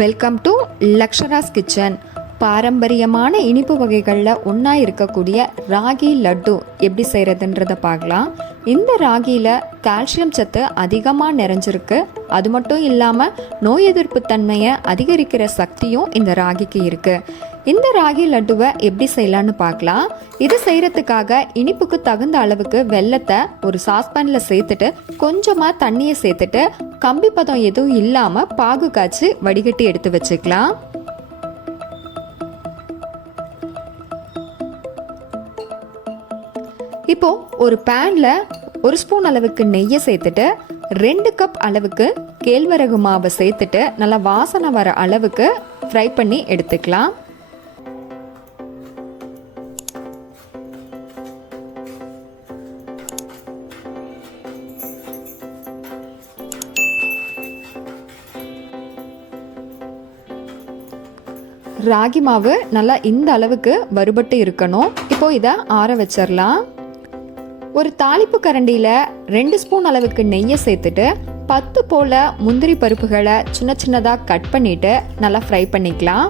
Welcome to லக்ஷராஸ் kitchen. பாரம்பரியமான இனிப்பு வகைகளில் ஒன்றா இருக்கக்கூடிய ராகி லட்டு எப்படி செய்கிறதுன்றதை பார்க்கலாம். இந்த ராகியில் கால்சியம் சத்து அதிகமாக நிறைஞ்சிருக்கு. அது மட்டும் இல்லாமல் நோய் எதிர்ப்பு தன்மையை அதிகரிக்கிற சக்தியும் இந்த ராகிக்கு இருக்குது. இந்த ராகி லட்டுவை எப்படி செய்யலான்னு பார்க்கலாம். இது செய்கிறதுக்காக இனிப்புக்கு தகுந்த அளவுக்கு வெல்லத்தை ஒரு சாஸ்பேனில் சேர்த்துட்டு கொஞ்சமாக தண்ணியை சேர்த்துட்டு கம்பி பதம் எதுவும் இல்லாமல் பாகு காய்ச்சி வடிகட்டி எடுத்து வச்சுக்கலாம். இப்போ ஒரு பேன்ல 1 ஸ்பூன் அளவுக்கு நெய்யை சேர்த்துட்டு 2 கப் அளவுக்கு கேழ்வரகு மாவை சேர்த்துட்டு நல்லா வாசனை வர அளவுக்கு ஃப்ரை பண்ணி எடுத்துக்கலாம். ராகி மாவு நல்லா இந்த அளவுக்கு வறுபட்டு இருக்கணும். இப்போ இதை ஆற வச்சிடலாம். ஒரு தாளிப்பு கரண்டியில் 2 ஸ்பூன் அளவுக்கு நெய்யை சேர்த்துட்டு 10 போல முந்திரி பருப்புகளை சின்ன சின்னதாக கட் பண்ணிட்டு நல்லா ஃப்ரை பண்ணிக்கலாம்.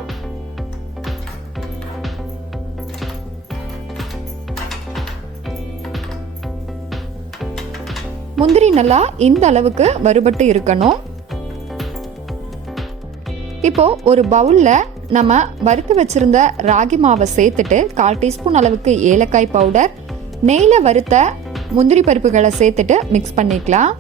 முந்திரி நல்லா இந்த அளவுக்கு வறுபட்டு இருக்கணும். இப்போ ஒரு பவுல்ல நம்ம வறுத்து வச்சிருந்த ராகி மாவை சேர்த்துட்டு 1/4 டீஸ்பூன் அளவுக்கு ஏலக்காய் பவுடர், நெய்ல வறுத்த முந்திரி பருப்புகளை சேர்த்துட்டு மிக்ஸ் பண்ணிக்கலாம்.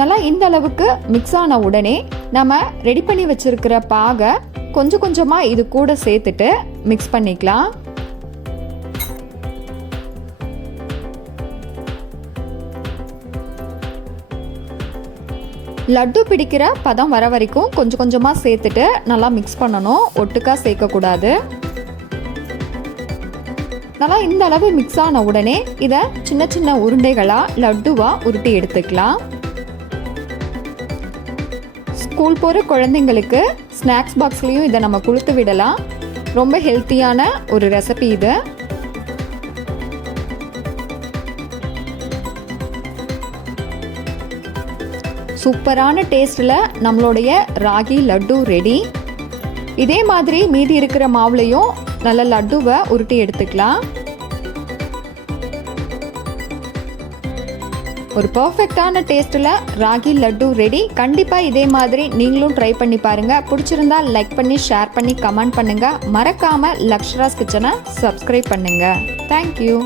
நல்லா இந்த அளவுக்கு மிக்ஸ் ஆன உடனே நம்ம ரெடி பண்ணி வச்சிருக்கிற பாகை கொஞ்சம் கொஞ்சமா இது கூட சேர்த்துட்டு மிக்ஸ் பண்ணிக்கலாம். லட்டு பிடிக்கிற பதம் வர வரைக்கும் கொஞ்சம் கொஞ்சமாக சேர்த்துட்டு நல்லா மிக்ஸ் பண்ணணும். ஒட்டுக்கா சேர்க்கக்கூடாது. நல்லா இந்த அளவு மிக்ஸ் ஆன உடனே இதை சின்ன சின்ன உருண்டைகளாக லட்டுவாக உருட்டி எடுத்துக்கலாம். ஸ்கூல் போகிற குழந்தைங்களுக்கு ஸ்நாக்ஸ் பாக்ஸ்லேயும் இதை நம்ம கொடுத்து விடலாம். ரொம்ப ஹெல்த்தியான ஒரு ரெசிபி இது. சூப்பரான டேஸ்ட்டில் நம்மளுடைய ராகி லட்டு ரெடி. இதே மாதிரி மீதி இருக்கிற மாவுலையும் நல்ல லட்டுவை உருட்டி எடுத்துக்கலாம். ஒரு பர்ஃபெக்டான டேஸ்ட்டில் ராகி லட்டு ரெடி. கண்டிப்பாக இதே மாதிரி நீங்களும் ட்ரை பண்ணி பாருங்கள். பிடிச்சிருந்தா லைக் பண்ணி ஷேர் பண்ணி கமெண்ட் பண்ணுங்கள். மறக்காமல் லக்ஷராஸ் கிச்சனை சப்ஸ்கிரைப் பண்ணுங்கள். தேங்க்யூ.